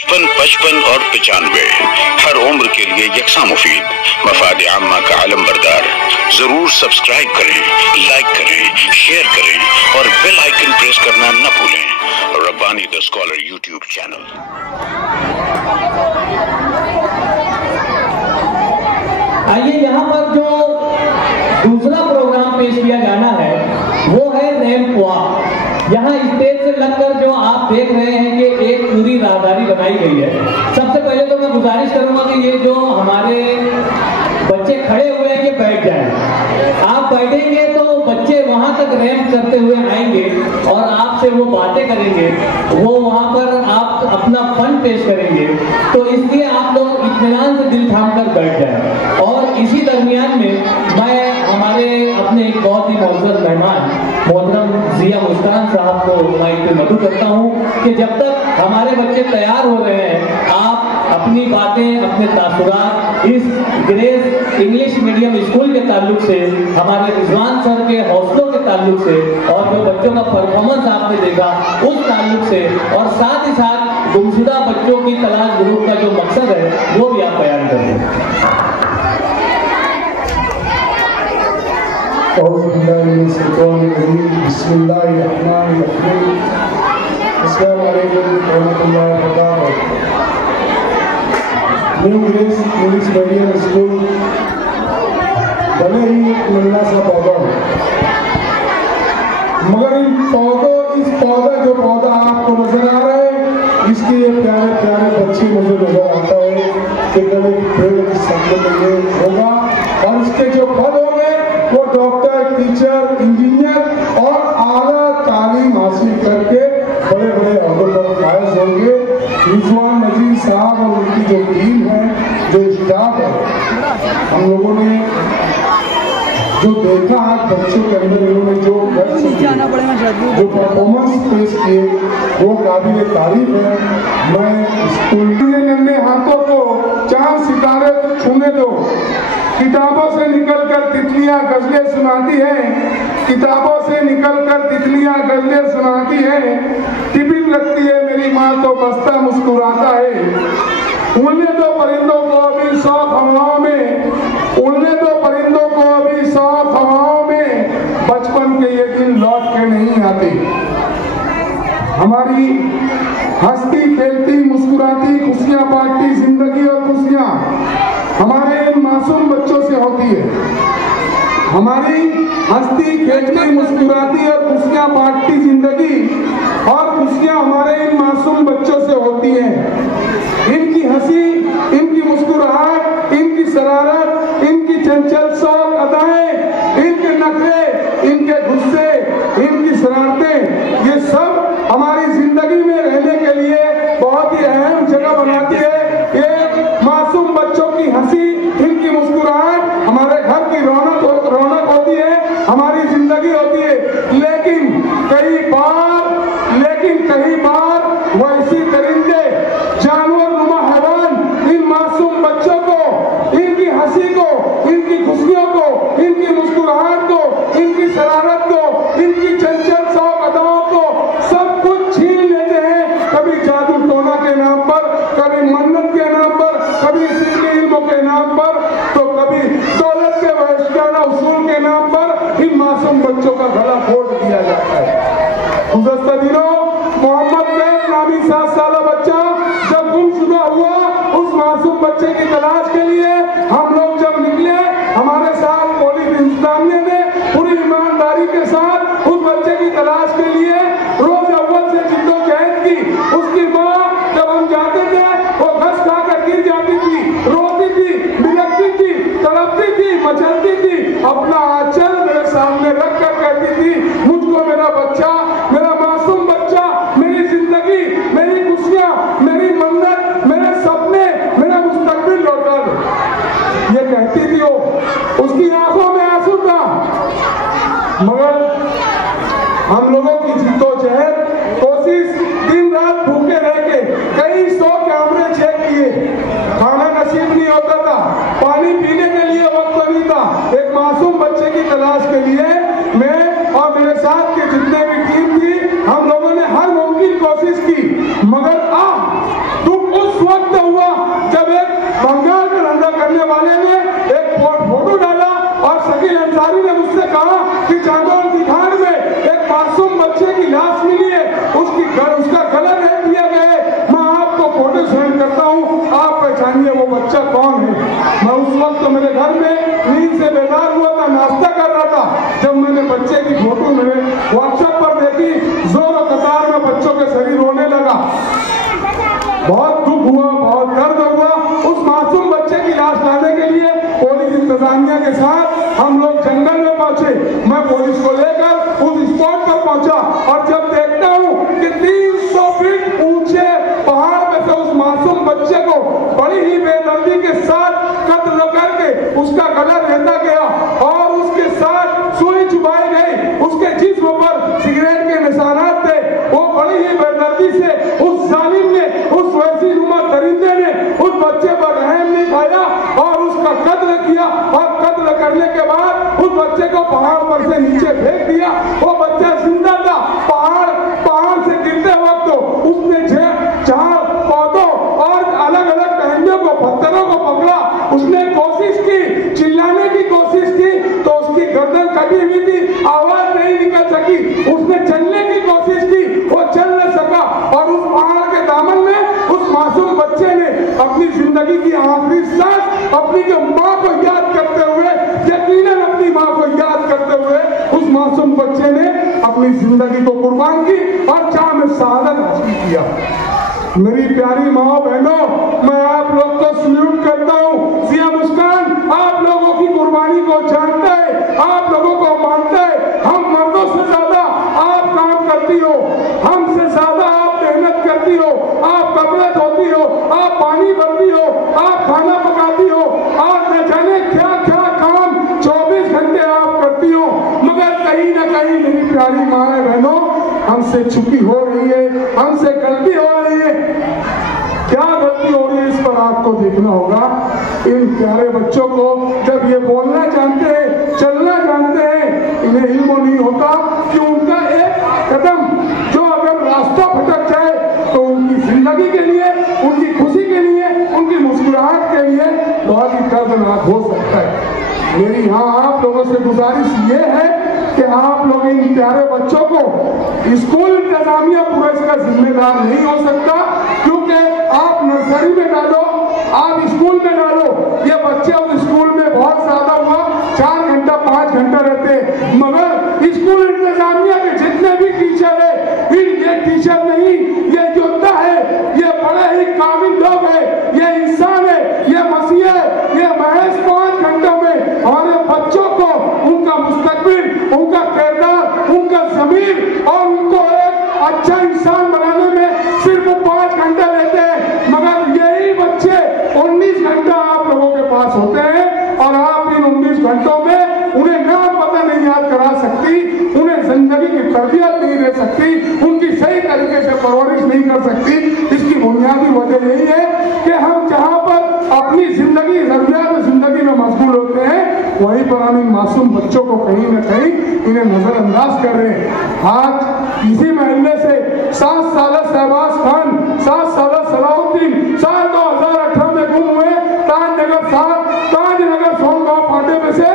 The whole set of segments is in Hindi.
55 और 95 हर उम्र के लिए यकसा मुफीद, मफाद आम्मा का आलम बरदार। जरूर सब्सक्राइब करें, लाइक करें, शेयर करें और बेल आइकन प्रेस करना न भूलें। Rabbani the scholar YouTube channel. आइए यहाँ पर जो दूसरा प्रोग्राम पेश किया जाना है वो है रैंप वॉक। यहाँ स्टेज से लगकर जो आप देख रहे हैं कि एक पूरी राहदारी बनाई गई है। सबसे पहले तो मैं गुजारिश करूंगा कि ये जो हमारे बच्चे खड़े हुए हैं ये बैठ जाएं। आप बैठेंगे तो बच्चे वहां तक रैंप करते हुए आएंगे और आपसे वो बातें करेंगे, वो वहां पर आप अपना फन पेश करेंगे। तो इसलिए आप लोग इत्मीनान से दिल थाम कर बैठ जाएं। और इसी दरमियान में मैं हमारे अपने एक बहुत ही मौजूद मेहमान मोहतरम जिया मुस्कान साहब को माइक पे मदद करता हूँ कि जब तक हमारे बच्चे तैयार हो रहे हैं आप अपनी बातें, अपने तासुरात इस ग्रेस इंग्लिश मीडियम स्कूल के ताल्लुक से, हमारे रिजवान सर के हौसलों के ताल्लुक से और जो बच्चों का परफॉर्मेंस आपने देखा उस ताल्लुक से और साथ ही साथ गुमशुदा बच्चों की तलाश ग्रुप का जो मकसद है वो भी आप बयान करें। New grace English medium school भले ही एक नन्हा सा पौधा है, मगर इस पौधा जो पौधा आपको नजर आ रहा है इसके ये प्यारे प्यारे बच्चे मुझे नजर आता है कि कभी पेड़ की संगत में होगा और इसके जो फल होंगे वो डॉक्टर, टीचर, इंजीनियर और आला तालीम हासिल करके बड़े बड़े अहदों पर फायज होंगे। रिजवान नजीर साहब और उनकी जो टीम है, जो स्टाफ है, हम लोगों ने जो देखा है बच्चों के अंदर इन्होंने जो परफॉर्मेंस पेश किए वो काबिल तारीफ है। मैं स्कूल के नन्हे हाथों को चांद सितारे तो छूने दो। किताबों से निकलकर तितलियां गजलें सुनाती हैं, किताबों से निकलकर तितलियां गजलें सुनाती हैं। टिफिन रखती है मेरी माँ तो बस्ता मुस्कुराता है। उड़ने दो परिंदों को अभी शौक हवाओं में, उड़ने दो परिंदों को अभी शौक हवाओं में, बचपन के ये दिन लौट के नहीं आते। हमारी हंसती खेलती मुस्कुराती खुशियां बांटती जिंदगी और खुशियां हमारे इन मासूम बच्चों से होती है। हमारी हंसती खेलती मुस्कुराती और खुशियां बांटती जिंदगी और खुशियां हमारे इन मासूम बच्चों से होती हैं। इनकी हंसी, इनकी मुस्कुराहट, इनकी शरारत, इनकी चंचल शौक अदाएं, इनके नखरे, इनके गुस्से, इनकी शरारतें, ये सब हमारी जिंदगी में रहने के लिए बहुत ही अहम जगह बनाती है। ये मासूम बच्चों की हंसी, इनकी मुस्कुराहट हमारे घर की रौनक होती है, हमारी जिंदगी होती है। लेकिन कई बार वैसी परिंदे, जानवर नुमा हैवान इन मासूम बच्चों को, इनकी हंसी को, इनकी खुशियों को, इनकी मुस्कुराहट को, इनकी शरारत को, इनकी चंचल शौक अदाओं को सब कुछ छीन लेते हैं। कभी जादू टोना के नाम पर, कभी मन्नत के नाम पर, कभी सिद्धि इल्मों के नाम पर, तो कभी दौलत के वहशियाना उसूल के नाम पर इन मासूम बच्चों का गला फोड़ दिया जाता है। गुज़श्ता दिनों मोहम्मद बैग नामी 7 साल बच्चा जब गुमशुदा हुआ, उस मासूम बच्चे की तलाश के लिए हम लोग जब निकले, हमारे साथ पुलिस इंतजामिया ने पूरी ईमानदारी के साथ उस बच्चे की तलाश के लिए रोज अव्वल से जिद्दोजहद की। उसकी माँ जब हम जाते थे वो घस खाकर गिर जाती थी, रोती थी, बिलखती थी, तड़पती थी, मचलती थी, अपना आंचल मेरे सामने रख कर कहती थी मुझको मेरा बच्चा, मेरा मासूम बच्चा, मेरी जिंदगी, मेरी खुशियां, मेरी मन्नत, मेरे सपने, मेरा मुस्तकबिल लौटा दो। बंगाल का धंधा करने वाले ने एक फोटो डाला और शकील अंसारी ने मुझसे कहा कि चांदौल की खान में एक मासूम बच्चे की लाश मिली है, उसका गला रेत दिया गया है। मैं आपको फोटो सेंड करता हूँ, आप पहचानिए वो बच्चा कौन है। मैं उस वक्त तो मेरे घर में नींद से बेदार हुआ था, नाश्ता कर रहा था, जब मैंने बच्चे की फोटो मेरे व्हाट्सएप पर देखी, जोर कतार में बच्चों के शरीर रोने लगा। बहुत दुख हुआ, बहुत दर्द हुआ। उस मासूम बच्चे की लाश लाने के लिए पुलिस इंतजामिया के साथ हम लोग जंगल में पहुंचे। मैं पुलिस को लेकर उस स्पॉट पर पहुंचा और जब देखता हूं कि 300 फीट ऊंचे पहाड़ में से उस मासूम बच्चे को बड़ी ही बेदर्दी के साथ कत्ल करके उसका गला रेता गया और उसके साथ सुई चुभाई गई। उसके जिस्म पर सिगरेट के निशानात थे। वो बड़ी ही बेदर्दी से उस जालिम ने, उस वैसी नुमा दरिंदे ने उस बच्चे पर रहम नहीं खाया और उसका कत्ल किया और कत्ल करने के बाद उस बच्चे को पहाड़ पर से नीचे फेंक दिया। वो बच्चा जिंदा था। पहाड़ से गिरते वक्त उसने झाड़ पौधों और अलग अलग टहनियों को, पत्थरों को पकड़ा। उसने कोशिश की, चिल्लाने की कोशिश की तो उसकी गर्दन कटी हुई थी, आवाज नहीं निकल सकी। उसने चलने की कोशिश की, वो चल न सका और उस पहाड़ के दामन में उस मासूम बच्चे ने अपनी जिंदगी की आखिरी सांस अपनी जो माँ को याद करते हुए, यकीनन अपनी माँ को याद करते हुए उस मासूम बच्चे ने अपनी जिंदगी को कुर्बान की और जाम शहादत हासिल किया। मेरी प्यारी माँ बहनों, मैं आप लोग को सल्यूट करता हूँ। सिया मुस्कान आप लोगों की कुर्बानी को जानता है, आप लोगों को मानता है। हम मर्दों से ज्यादा आप काम करती हो, हमसे ज्यादा आप मेहनत करती हो, आप कपड़े धोती हो, आप पानी भरती हो, आप खाना पकाती हो, आप न जाने क्या क्या काम 24 घंटे आप करती हो। मगर कहीं ना कहीं मेरी प्यारी माँ बहनों, हमसे चुकी हो रही है, हमसे गलती हो रही है। क्या गलती हो रही है इस पर आपको देखना होगा। इन प्यारे बच्चों को जब ये बोलना जानते हैं, चलना जानते हैं, इन्हें इल्म नहीं होता कि उनका एक कदम जो अगर रास्ता भटक जाए तो उनकी जिंदगी के लिए, उनकी खुशी के लिए, उनकी मुस्कुराहट के लिए बहुत ही दर्दनाक हो सकता है। मेरी यहाँ आप लोगों से गुजारिश ये है कि आप लोग इन प्यारे बच्चों को, स्कूल इंतजामिया पूरा इसका जिम्मेदार नहीं हो सकता, क्योंकि आप नर्सरी में डालो, आप स्कूल में डालो, ये बच्चे उस स्कूल में बहुत ज्यादा हुआ 4 घंटा 5 घंटा रहते। मगर स्कूल इंतजामिया के जितने भी टीचर है, ये टीचर नहीं, ये योद्धा है, ये बड़े ही काबिल लोग है, ये इंसान है, ये मसीह है। ये महज 5 घंटों में हमारे बच्चों को उनका मुस्तकबिल, उनका किरदार, उनका ज़मीर और उनको एक अच्छा इंसान बनाने में सिर्फ 5 घंटे लेते हैं। मगर यही बच्चे 19 घंटा आप लोगों के पास होते हैं और आप इन 19 घंटों में उन्हें नाम पता नहीं याद करा सकती, उन्हें जिंदगी की तरबियत नहीं दे सकती, उनकी सही तरीके से परवरिश नहीं कर सकती। इसकी बुनियादी वजह यही है कि हम जहाँ पर अपनी जिंदगी, जरूरियात जिंदगी में मशगूल होते हैं, वहीं पर हम इन मासूम बच्चों को कहीं न कहीं इन्हें नजरअंदाज कर रहे हैं। आज इसी महल्ले से 7 साल शहबाज खान, 7 साल सलाउद्दीन साल 2018 में गुम हुए। ताजनगर सोनगांव फाटे में से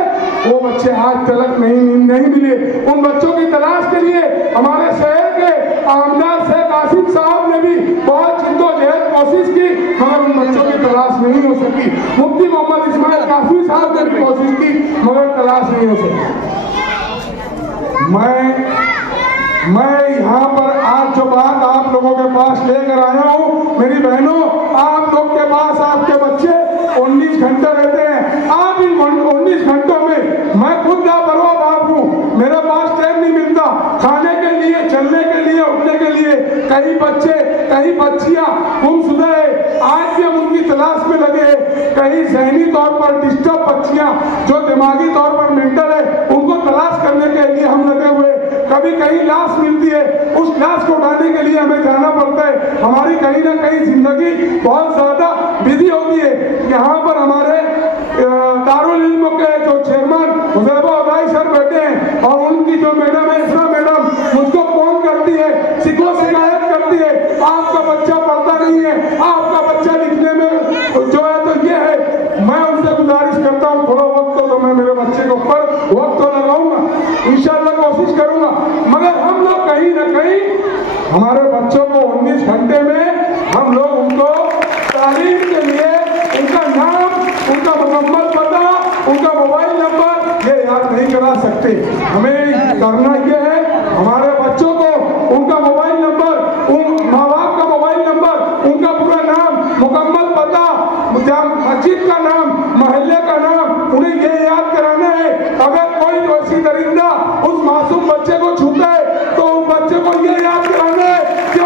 वो बच्चे आज तक नहीं मिले। उन बच्चों की तलाश के लिए हमारे शहर के आमदार शेख आसिफ साहब ने भी बहुत जिद्दोजहद कोशिश की, मगर उन बच्चों की तलाश नहीं हो सकी। मुफ्ती मोहम्मद इस्माइल काफी साहब ने भी कोशिश की, मगर तलाश नहीं हो सकी। मैं यहाँ पर आज जो बात आप लोगों के पास लेकर आया हूँ, मेरी बहनों, आप लोग के पास आपके बच्चे 19 घंटे रहते हैं। आप इन 19 घंटों में, मैं खुद लापरवाह बाप हूँ, मेरे पास टाइम नहीं मिलता खाने के लिए, चलने के लिए, उठने के लिए। कई बच्चे, कई बच्चियां गुमशुदा है, आज भी हम उनकी तलाश में लगे। कई जहनी तौर पर डिस्टर्ब बच्चियां जो दिमागी तौर पर मेंटल है, उनको तलाश करने के लिए हम लगे हुए। कभी कहीं लाश मिलती है, उस लाश को उठाने के लिए हमें जाना पड़ता है। हमारी कहीं ना कहीं जिंदगी बहुत ज्यादा बिजी होती है। यहाँ पर हमारे दारुल इल्म के जो चेयरमैन हुजैबा उदाई सर बैठे हैं और उनकी जो मैडम है इस्रा मैडम, मुझको फोन करती है, शिकायत करती है, आपका बच्चा पढ़ता नहीं है, आपका बच्चा लिखने में जो है तो ये हमारे बच्चों को 19 घंटे में हम लोग उनको तालीम के लिए उनका नाम, उनका मुकम्मल पता, उनका मोबाइल नंबर ये याद नहीं करा सकते। हमें करना ये है, हमारे बच्चों को उनका मोबाइल नंबर, उन माँ बाप का मोबाइल नंबर, उनका पूरा नाम, मुकम्मल पता, मस्जिद का नाम, मोहल्ले का नाम, उन्हें ये याद कराना है। अगर कोई वैसी दरिंदा उस मासूम बच्चे को छूता है तो उस बच्चे को ये याद कराना है कि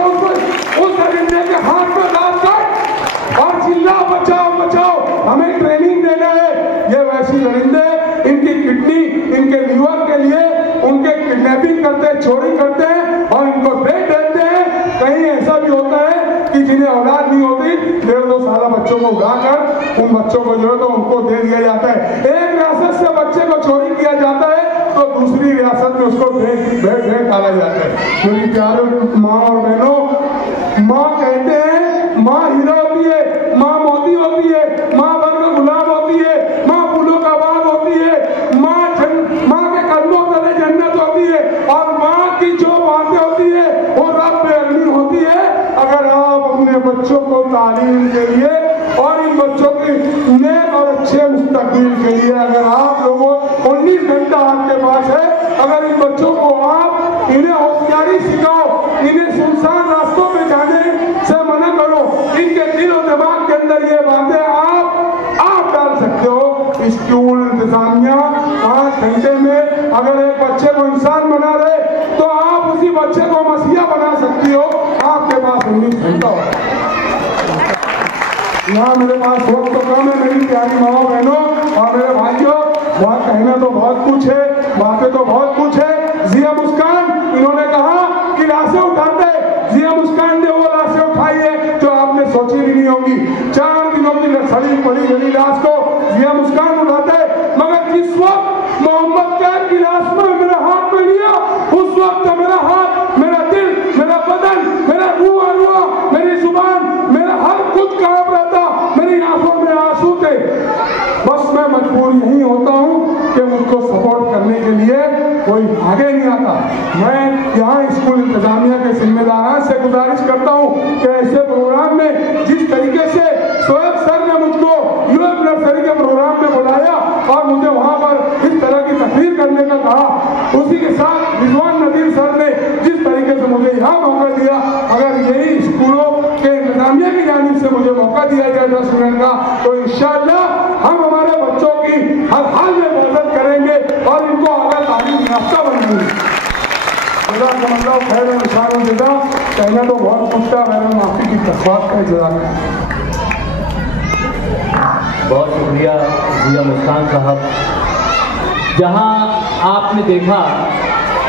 उस दरिंदे के हाथ में दांत काट और चिल्ला बचाओ बचाओ। हमें ट्रेनिंग देना है। ये वैसी दरिंदे इनकी किडनी, इनके लीवर के लिए उनके किडनैपिंग करते हैं, चोरी करते हैं और इनको बेच देते हैं। कहीं ऐसा भी होता है कि जिन्हें औलाद नहीं होती 1.5-2 साल बच्चों को उड़ाकर उन बच्चों को जो है तो उनको दे दिया जाता है। एक रियासत से बच्चे को चोरी किया जाता है तो दूसरी रियासत में उसको भेज डाला जाता है। मेरी प्यारे माँ और बहनों, माँ कहते हैं माँ हीरा होती है, माँ मोती होती है, माँ वर्ग गुलाब होती है, माँ फूलों का बाग होती है, माँ के कदमों तले जन्नत होती है और माँ की जो बातें होती है वो रब में अग्नि होती है। अगर आप अपने बच्चों को तालीम के लिए और इन बच्चों की नेक और अच्छे मुस्तकबिल के लिए अगर आप लोगों 19 घंटा आपके पास है, अगर इन बच्चों को आप इन्हें होशियारी सिखाओ, इन्हें सुनसान रास्तों में जाने से मना करो, इनके दिल और दिमाग के अंदर ये बातें आप डाल सकते हो। स्कूल इंतजामिया 5 घंटे में अगर एक बच्चे को इंसान बना रहे तो आप उसी बच्चे को मसीहा बना सकती हो। आपके पास 19 घंटा हो। यहाँ मेरे पास वक्त तो कम है मेरी प्यारी माँ बहनों और मेरे भाइयों, वहाँ कहना तो बहुत कुछ है, बातें तो बहुत कुछ है। जिया मुस्कान इन्होंने कहा कि लाशें उठाते, जिया मुस्कान ने वो लाशें उठाई है जो आपने सोची भी नहीं होगी। 4 दिनों की सड़ी पड़ी गली लाश को जिया मुस्कान उठाते, मगर जिस वक्त मोहम्मद कैद की लाश में मेरा हाथ में लिया उस वक्त मेरा हाथ, मेरा दिल, मेरा बदन, मेरा रूह, मेरी जुबान, मेरा हर कुछ कांप रहा था, मेरी आंखों में आंसू थे। बस मैं मजबूर यही होता हूँ कि मुझको सपोर्ट करने के लिए कोई आगे नहीं आता। मैं यहाँ स्कूल इंतजामिया के जिम्मेदारान से गुजारिश करता हूँ कि ऐसे प्रोग्राम में जिस तरीके से शोएब सर ने मुझको यूएफ नर्सरी के प्रोग्राम में बुलाया और मुझे वहाँ पर इस तरह की तकरीर करने का कहा, उसी के साथ रिजवान नदीर सर ने जिस तरीके से मुझे यहाँ मौका दिया, अगर यही स्कूलों के इंतजामिया की जानिब से मुझे मौका दिया जाए 10 मिनट का तो इंशाअल्लाह हम हमारे बच्चों की हर हाल में मदद करेंगे और इनको आगे तालीम याफ्ता बनाएंगे। खैर निशान जदा कहना तो बहुत कुछ था, मैंने माफी की दरख्वास्त है। जज़ाकल्लाह। बहुत शुक्रिया जिया मुस्कान साहब। जहां आपने देखा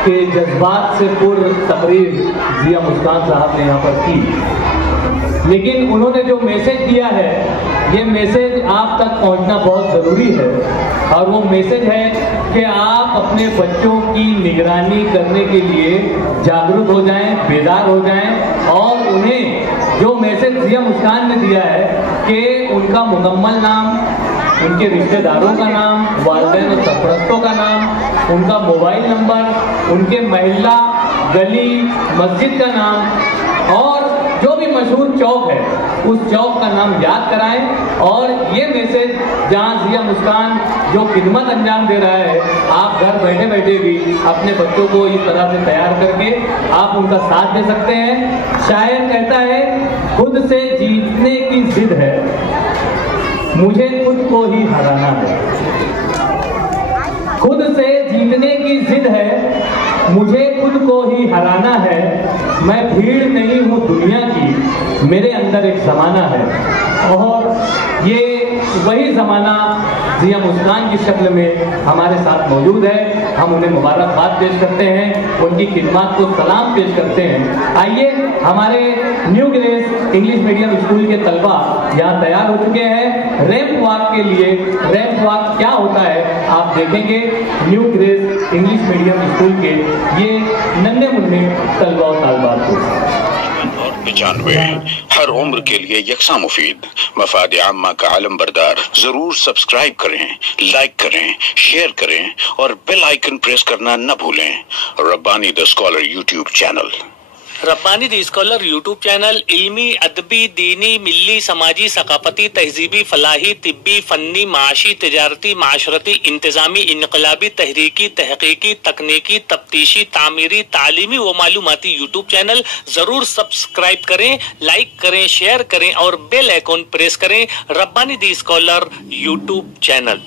कि जज्बात से पूर्ण तकरीर जिया मुस्कान साहब ने यहाँ पर की, लेकिन उन्होंने जो मैसेज दिया है ये मैसेज आप तक पहुंचना बहुत ज़रूरी है और वो मैसेज है कि आप अपने बच्चों की निगरानी करने के लिए जागरूक हो जाएं, बेदार हो जाएं और उन्हें जो मैसेज जिया मुस्कान ने दिया है कि उनका मुकम्मल नाम, उनके रिश्तेदारों का नाम, वालिदैन और सरपरस्तों का नाम, उनका मोबाइल नंबर, उनके मोहल्ला, गली, मस्जिद का नाम और जो भी मशहूर चौक है उस चौक का नाम याद कराएं और ये मैसेज जहां जिया मुस्कान जो खिदमत अंजाम दे रहा है, आप घर बैठे बैठे भी अपने बच्चों को इस तरह से तैयार करके आप उनका साथ दे सकते हैं। शायर कहता है, खुद से जीतने की जिद है, मुझे खुद को ही हराना है। खुद से जीतने की जिद है, मुझे खुद को ही हराना है। मैं भीड़ नहीं हूँ दुनिया की, मेरे अंदर एक ज़माना है। और ये वही ज़माना जिया मुस्कान की शक्ल में हमारे साथ मौजूद है। हम उन्हें मुबारकबाद पेश करते हैं, उनकी खिदमत को सलाम पेश करते हैं। आइए, हमारे new grace English medium school के तलबा यहाँ तैयार हो चुके हैं रैंप वॉक के लिए। रैंप वॉक क्या होता है आप देखेंगे new grace English medium school के ये नन्हे मुन्ने तलबा और तालबात को। 95 हर उम्र के लिए यकसा मुफीद मफाद आम्मा का आलम बरदार। जरूर सब्सक्राइब करें, लाइक करें, शेयर करें और बेल आइकन प्रेस करना न भूलें। Rabbani the scholar YouTube channel. Rabbani the scholar YouTube channel इल्मी, अदबी, दीनी, मिल्ली, समाजी, सकाफती, तहजीबी, फलाही, तिब्बी, फन्नी, माशी, तिजारती, माशरती, इंतजामी, इनकलाबी, तहरीकी, तहकीकी, तकनीकी, तफ्तीशी, तामीरी, तालीमी व मालूमाती यूट्यूब चैनल जरूर सब्सक्राइब करें, लाइक करें, शेयर करें और बेल आइकॉन प्रेस करें। Rabbani the scholar YouTube channel.